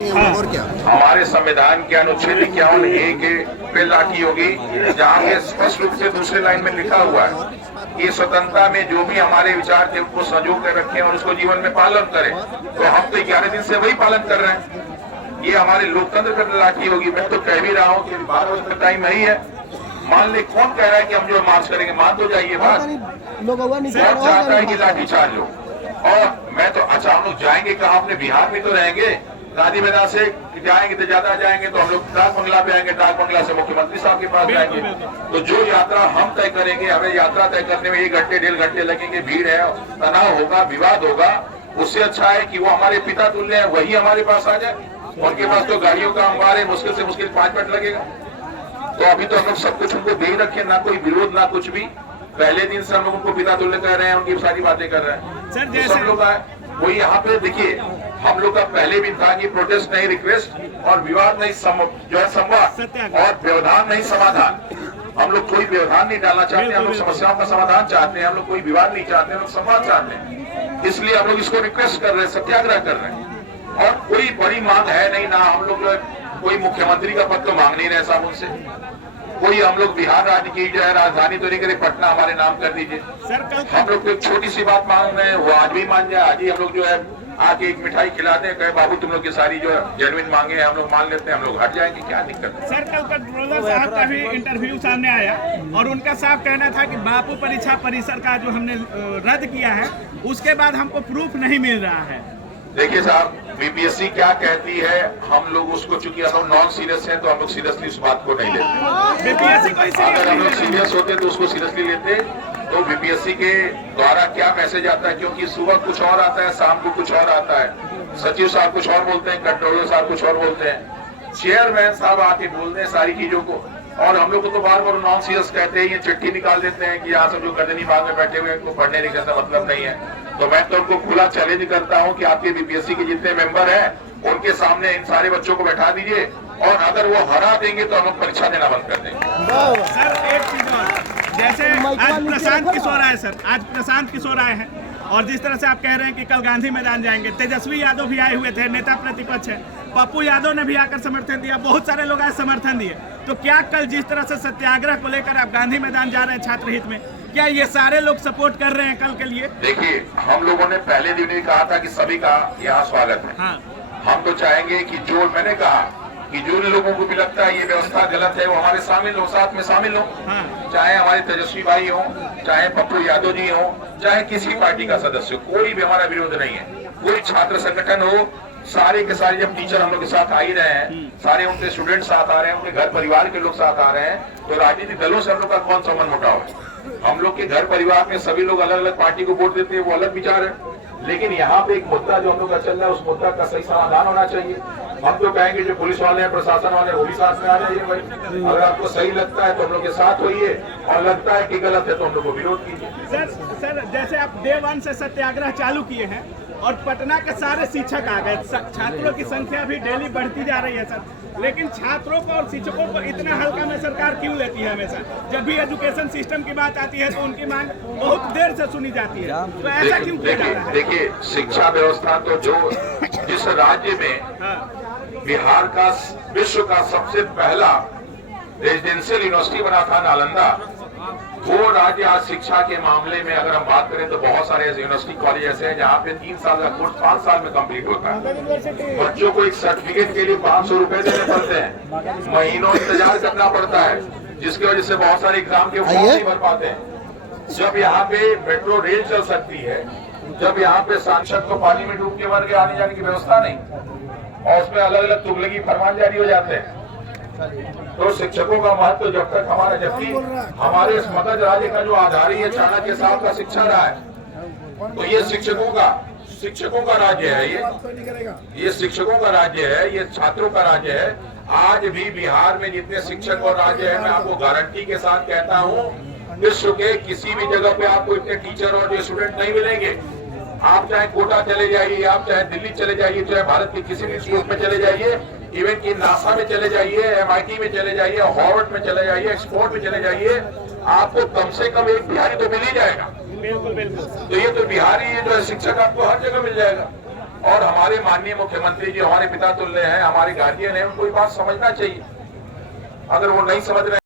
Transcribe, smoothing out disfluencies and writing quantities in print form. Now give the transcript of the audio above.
और क्या हमारे संविधान के अनुच्छेद 51A के पे लाठी होगी, जहाँ पे स्पष्ट रूप से दूसरे लाइन में लिखा हुआ है कि स्वतंत्रता में जो भी हमारे विचार थे उनको संजो कर रखें और उसको जीवन में पालन करें। तो हम तो 11 दिन से वही पालन कर रहे हैं। ये हमारे लोकतंत्र पर लाठी होगी। मैं तो कह भी रहा हूँ कि 12 बजे तक टाइम नहीं है। मान ले कौन कह रहा है कि हम जो मार्च करेंगे, मान तो जाइए बात। कौन चाहता है कि लाठी चार्ज हो? और मैं तो अच्छा, हम लोग जाएंगे कहाँ? अपने बिहार में तो रहेंगे। गांधी मैदान से जाएंगे तो ज्यादा जाएंगे तो हम लोग डाक बंगला पे आएंगे, डाक बंगला से मुख्यमंत्री साहब के पास जाएंगे। तो जो यात्रा हम तय करेंगे, हमें यात्रा तय करने में 1 घंटे 1.5 घंटे लगेंगे। भीड़ है, तनाव होगा, विवाद होगा। उससे अच्छा है कि वो हमारे पिता तुल्य है, वही हमारे पास आ जाए। उनके पास तो गाड़ियों का अंबार है, मुश्किल से मुश्किल 5 मिनट लगेगा। तो अभी तो हम लोग सब कुछ उनको दे ही रखे, ना कोई विरोध ना कुछ भी। पहले दिन से हम लोग उनको पिता तुल्य कह रहे हैं, उनकी सारी बातें कर रहे हैं। सर, तो सब लोग आए वही यहाँ पे। देखिए, हम लोग का पहले भी था कि प्रोटेस्ट नहीं रिक्वेस्ट, और विवाद नहीं जो है संवाद, और व्यवधान नहीं समाधान। हम लोग कोई व्यवधान नहीं डालना चाहते, हम लोग समस्याओं का समाधान चाहते हैं। हम लोग कोई विवाद नहीं चाहते, हम लोग संवाद चाहते हैं। इसलिए हम लोग इसको रिक्वेस्ट कर रहे हैं, सत्याग्रह कर रहे हैं। और कोई बड़ी मांग है नहीं ना। हम लोग कोई मुख्यमंत्री का पद तो मांग नहीं रहे साहब उनसे। कोई हम लोग बिहार राज्य की जो है राजधानी तो नहीं करे, पटना हमारे नाम कर दीजिए। हम लोग तो एक छोटी सी बात मांग रहे हैं, वो आज भी मान जाए। आज ही हम लोग जो है आके एक मिठाई खिलाते हैं, कहे बाबू तुम लोग की सारी जो जेन्युइन मांगे हैं हम लोग मान लेते हैं, हम लोग हट जाएंगे, क्या दिक्कत है? सर, कल कंट्रोलर साहब का भी इंटरव्यू सामने आया और उनका साफ कहना था कि बापू परीक्षा परिसर का जो हमने रद्द किया है उसके बाद हमको प्रूफ नहीं मिल रहा है। देखिए साहब, बीपीएससी क्या कहती है, हम लोग उसको, चूंकि हम लोग नॉन सीरियस हैं तो हम लोग सीरियसली उस बात को नहीं लेते। बीपीएससी को अगर हम लोग सीरियस होते तो उसको सीरियसली लेते। तो बीपीएससी के द्वारा क्या मैसेज आता है, क्योंकि सुबह कुछ और आता है, शाम को कुछ और आता है। सचिव साहब कुछ और बोलते हैं, कंट्रोलर साहब कुछ और बोलते हैं, चेयरमैन साहब आके बोलते हैं सारी चीजों को। और हम लोग को तो बार बार नॉन सीरियस कहते हैं, ये चिट्ठी निकाल देते हैं कि यहाँ सब जो गर्दनी बाग में बैठे हुए हैं इनको पढ़ने लिखने का मतलब नहीं है। तो मैं तो उनको खुला चैलेंज करता हूँ कि आपके बीपीएससी के जितने मेंबर हैं उनके सामने इन सारे बच्चों को बैठा दीजिए, और अगर वो हरा देंगे तो हम लोग परीक्षा देना बंद कर देंगे। सर, एक चीज और, जैसे आज प्रशांत किशोर आए सर, आज प्रशांत किशोर आए हैं और जिस तरह से आप कह रहे हैं कि कल गांधी मैदान जाएंगे, तेजस्वी यादव भी आए हुए थे, नेता प्रतिपक्ष है, पप्पू यादव ने भी आकर समर्थन दिया, बहुत सारे लोग आज समर्थन दिए। तो क्या कल जिस तरह से सत्याग्रह को लेकर आप गांधी मैदान जा रहे हैं छात्र हित में, क्या ये सारे लोग सपोर्ट कर रहे हैं कल के लिए? देखिए, हम लोगों ने पहले दिन ही कहा था कि सभी का यहाँ स्वागत है। हाँ। हम तो चाहेंगे कि जो मैंने कहा कि जो लोगों को भी लगता है ये व्यवस्था गलत है वो हमारे शामिल हो, साथ में शामिल हो। हाँ। चाहे हमारे तेजस्वी भाई हो, चाहे पप्पू यादव जी हो, चाहे किसी पार्टी का सदस्य, कोई भी हमारा विरोध नहीं है। कोई छात्र संगठन हो, सारे के सारे जब टीचर हम लोग के साथ आ ही रहे हैं, सारे उनके स्टूडेंट साथ आ रहे हैं, उनके घर परिवार के लोग साथ आ रहे हैं, तो राजनीतिक दलों से हम लोग का कौन सा मन मुटाव है? हम लोग के घर परिवार में सभी लोग अलग अलग पार्टी को वोट देते हैं, वो अलग विचार है। लेकिन यहाँ पे एक मुद्दा जो हम लोग का चल रहा है, उस मुद्दा का सही समाधान होना चाहिए। हम तो कहेंगे जो पुलिस वाले हैं, प्रशासन वाले, वो भी साथ में आ जाइए भाई। अगर आपको सही लगता है तो हम लोग के साथ होइए, और लगता है कि गलत है तो हम लोग को विरोध कीजिए। सर, जैसे आप डे 1 से सत्याग्रह चालू किए हैं और पटना के सारे शिक्षक आ गए, छात्रों की संख्या भी डेली बढ़ती जा रही है सर, लेकिन छात्रों को और शिक्षकों को इतना हल्का में सरकार क्यों लेती है? हमेशा जब भी एजुकेशन सिस्टम की बात आती है तो उनकी मांग बहुत देर से सुनी जाती है, तो ऐसा क्यों किया जा रहा है? देखिए, शिक्षा व्यवस्था तो जो जिस राज्य में बिहार का विश्व का सबसे पहला रेजिडेंशियल यूनिवर्सिटी बना था, नालंदा, वो राज्य आज शिक्षा के मामले में अगर हम बात करें तो बहुत सारे यूनिवर्सिटी कॉलेज ऐसे हैं जहाँ पे 3 साल का कोर्स 5 साल में कंप्लीट होता है। बच्चों को एक सर्टिफिकेट के लिए 500 रुपए देने पड़ते हैं, महीनों इंतजार करना पड़ता है, जिसकी वजह से बहुत सारे एग्जाम के फॉर्म नहीं भर पाते हैं। जब यहाँ पे मेट्रो रेल चल सकती है, जब यहाँ पे सांसद को पानी में डूब के मर के आने जाने की व्यवस्था नहीं, और उसमें अलग अलग तुगलकी फरमान जारी हो जाते हैं, तो शिक्षकों का महत्व जब तक हमारा, जबकि हमारे इस मगध राज्य का जो आधार है चाणक्य साहब का शिक्षा रहा है, तो ये शिक्षकों का राज्य है, ये शिक्षकों का राज्य है, ये छात्रों का राज्य है। आज भी बिहार में जितने शिक्षक और राज्य है, मैं आपको गारंटी के साथ कहता हूँ, विश्व के किसी भी जगह पे आपको इतने टीचर और स्टूडेंट नहीं मिलेंगे। आप चाहे कोटा चले जाइए, आप चाहे दिल्ली चले जाइए, चाहे भारत के किसी भी इंस्टीट्यूट में चले जाइए, इवन कि नासा में चले जाइए, MIT में चले जाइए, हार्वर्ड में चले जाइए, एक्सपोर्ट में चले जाइए, आपको कम से कम एक बिहारी तो मिल ही जाएगा। बिल्कुल बिल्कुल। तो ये तो बिहारी जो है शिक्षक आपको हर जगह मिल जाएगा। और हमारे माननीय मुख्यमंत्री जी हमारे पिता तुल्य हैं, हमारे गार्जियन हैं, उनको ये बात समझना चाहिए। अगर वो नहीं समझ रहे